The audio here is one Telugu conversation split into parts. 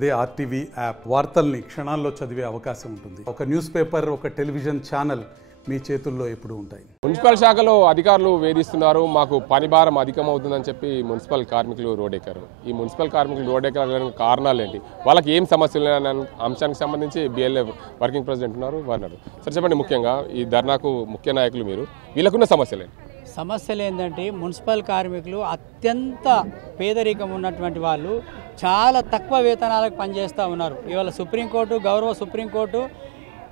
అదే ఆర్టీవీ యాప్ వార్తల్ని క్షణాల్లో చదివే అవకాశం ఉంటుంది. ఒక న్యూస్ పేపర్, ఒక టెలివిజన్ ఛానల్ మీ చేతుల్లో ఎప్పుడూ ఉంటాయి. మున్సిపల్ శాఖలో అధికారులు వేధిస్తున్నారు, మాకు పని భారం అధికమవుతుందని చెప్పి మున్సిపల్ కార్మికులు రోడ్డెక్కారు. ఈ మున్సిపల్ కార్మికులు రోడ్డెక్కడానికి కారణాలు ఏంటి, వాళ్ళకి ఏం సమస్యలు అనే అంశానికి సంబంధించి బిఎల్ఏ వర్కింగ్ ప్రెసిడెంట్ ఉన్నారు వారు. సార్ చెప్పండి, ముఖ్యంగా ఈ ధర్నాకు ముఖ్య నాయకులు మీరు, వీళ్ళకున్న సమస్యలు ఏంటి? సమస్యలు ఏంటంటే మున్సిపల్ కార్మికులు అత్యంత పేదరికం ఉన్నటువంటి వాళ్ళు చాలా తక్కువ వేతనాలకు పనిచేస్తూ ఉన్నారు. ఇవాళ సుప్రీంకోర్టు, గౌరవ సుప్రీంకోర్టు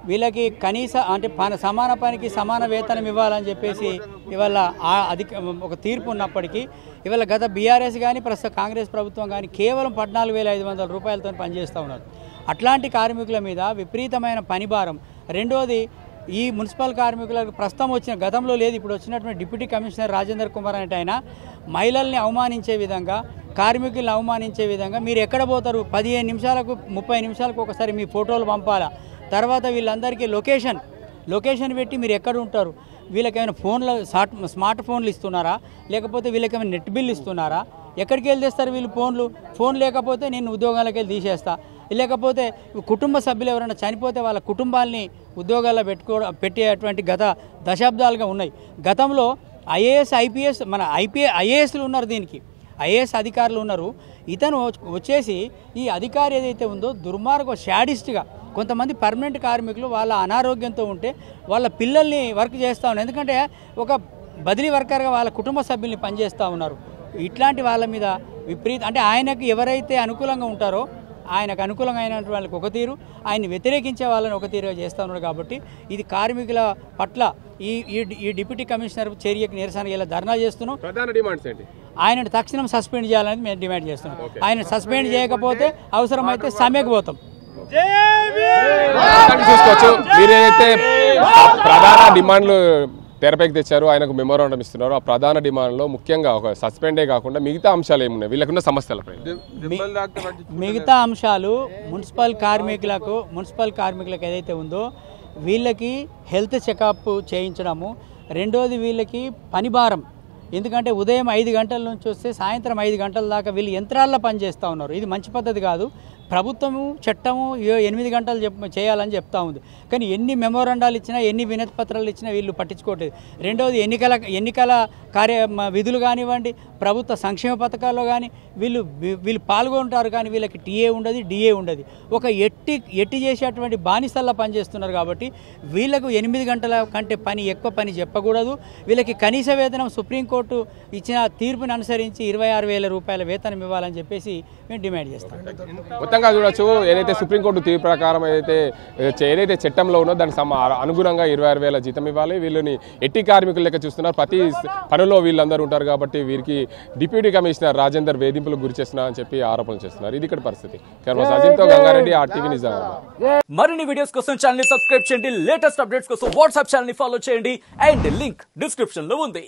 వీళ్ళకి కనీస అంటే సమాన పనికి సమాన వేతనం ఇవ్వాలని చెప్పేసి ఇవాళ ఒక తీర్పు ఉన్నప్పటికీ ఇవాళ గత బీఆర్ఎస్ కానీ ప్రస్తుత కాంగ్రెస్ ప్రభుత్వం కానీ కేవలం 14,500 రూపాయలతో పనిచేస్తూ ఉన్నారు. అట్లాంటి కార్మికుల మీద విపరీతమైన పని భారం. రెండోది, ఈ మున్సిపల్ కార్మికులకు ప్రస్తుతం వచ్చిన, గతంలో లేదు, ఇప్పుడు వచ్చినటువంటి డిప్యూటీ కమిషనర్ రాజేందర్ కుమార్ అంటే ఆయన మహిళల్ని అవమానించే విధంగా, కార్మికులను అవమానించే విధంగా, మీరు ఎక్కడ పోతారు, 15 నిమిషాలకు 30 నిమిషాలకు ఒకసారి మీ ఫోటోలు పంపాలా, తర్వాత వీళ్ళందరికీ లొకేషన్ పెట్టి మీరు ఎక్కడ ఉంటారు, వీళ్ళకేమైనా ఫోన్లు స్మార్ట్ ఫోన్లు ఇస్తున్నారా, లేకపోతే వీళ్ళకేమైనా నెట్ బిల్ ఇస్తున్నారా, ఎక్కడికి వెళ్ళి తెస్తారు వీళ్ళు ఫోన్ లేకపోతే నేను ఉద్యోగాలకు వెళ్ళి తీసేస్తా, లేకపోతే కుటుంబ సభ్యులు ఎవరైనా చనిపోతే వాళ్ళ కుటుంబాలని ఉద్యోగాల్లో పెట్టేటువంటి గత దశాబ్దాలుగా ఉన్నాయి. గతంలో ఐఏఎస్, ఐపీఎస్, మన ఐఏఎస్లు ఉన్నారు, దీనికి ఐఏఎస్ అధికారులు ఉన్నారు. ఇతను వచ్చేసి ఈ అధికారి ఏదైతే ఉందో దుర్మార్గ షాడిస్ట్గా కొంతమంది పర్మనెంట్ కార్మికులు వాళ్ళ అనారోగ్యంతో ఉంటే వాళ్ళ పిల్లల్ని వర్క్ చేస్తూ ఉన్నారు. ఎందుకంటే ఒక బదిలీ వర్కర్గా వాళ్ళ కుటుంబ సభ్యుల్ని పనిచేస్తూ ఉన్నారు. ఇట్లాంటి వాళ్ళ మీద అంటే ఆయనకు ఎవరైతే అనుకూలంగా ఉంటారో ఆయనకు అనుకూలంగా అయినటువంటి వాళ్ళకి ఒక తీరు, ఆయన్ని వ్యతిరేకించే వాళ్ళని ఒక తీరుగా చేస్తూ ఉన్నారు. కాబట్టి ఇది కార్మికుల పట్ల ఈ డిప్యూటీ కమిషనర్ చర్యకు నిరసన ఇలా ధర్నా చేస్తున్నాం. ప్రధాన డిమాండ్స్ ఏంటి? ఆయనను తక్షణం సస్పెండ్ చేయాలని మేము డిమాండ్ చేస్తున్నాం. ఆయన సస్పెండ్ చేయకపోతే అవసరమైతే సమ్మెకు పోతాం. చూసుకోవచ్చు, మీరేదైతే ప్రధాన డిమాండ్లు తెరపైకి తెచ్చారు, ఆయనకు మెమోరాండం ఇస్తున్నారు. ఆ ప్రధాన డిమాండ్లో ముఖ్యంగా ఒక సస్పెండే కాకుండా మిగతా అంశాలు ఏమున్నాయి, వీళ్ళకున్న సమస్యలపై? మిగతా అంశాలు మున్సిపల్ కార్మికులకు ఏదైతే ఉందో వీళ్ళకి హెల్త్ చెకప్ చేయించడము, రెండోది వీళ్ళకి పని భారం. ఎందుకంటే ఉదయం 5 గంటల నుంచి వస్తే సాయంత్రం 5 గంటల దాకా వీళ్ళు యంత్రాల్లో పనిచేస్తూ ఉన్నారు. ఇది మంచి పద్ధతి కాదు. ప్రభుత్వము చట్టము 8 గంటలు చేయాలని చెప్తా ఉంది. కానీ ఎన్ని మెమోరాండాలు ఇచ్చినా, ఎన్ని వినతి పత్రాలు ఇచ్చినా వీళ్ళు పట్టించుకోవట్లేదు. రెండవది, ఎన్నికల విధులు కానివ్వండి, ప్రభుత్వ సంక్షేమ పథకాల్లో కానీ వీళ్ళు పాల్గొంటారు, కానీ వీళ్ళకి టీఏ ఉండదు, డిఏ ఉండదు. ఒక ఎట్టి చేసేటువంటి బానిసల్లా పనిచేస్తున్నారు. కాబట్టి వీళ్ళకు 8 గంటల కంటే ఎక్కువ పని చెప్పకూడదు. వీళ్ళకి కనీస వేతనం సుప్రీంకోర్టు ఇచ్చిన తీర్పుని అనుసరించి 26,000 రూపాయల వేతనం ఇవ్వాలని చెప్పేసి మేము డిమాండ్ చేస్తాం. మొత్తంగా చూడొచ్చు, ఏదైతే సుప్రీంకోర్టు తీర్పు ప్రకారం ఏదైతే చట్టంలో ఉన్నదో దానికి అనుగుణంగా 26,000 జీతం ఇవ్వాలి. వీళ్ళని ఎట్టి కార్మికులు లెక్క చూస్తున్నారు. ప్రతి పనిలో వీళ్ళందరూ ఉంటారు. కాబట్టి వీరికి డిప్యూటీ కమిషనర్ రాజేందర్ వేధింపులకు గురి చేస్తున్నారు అని చెప్పి ఆరోపణలు చేస్తున్నారు. ఇది ఇక్కడ పరిస్థితి. అజింతో గంగారెడ్డి, ఆర్టీవీ నిజామాబాద్. మరిన్ని వీడియోస్ కోసం ఛానల్ ని సబ్స్క్రైబ్ చేయండి. లేటెస్ట్ అప్డేట్స్ కోసం వాట్సాప్ ఛానల్ ని ఫాలో చేయండి. అండ్ లింక్ డిస్క్రిప్షన్ లో ఉంది.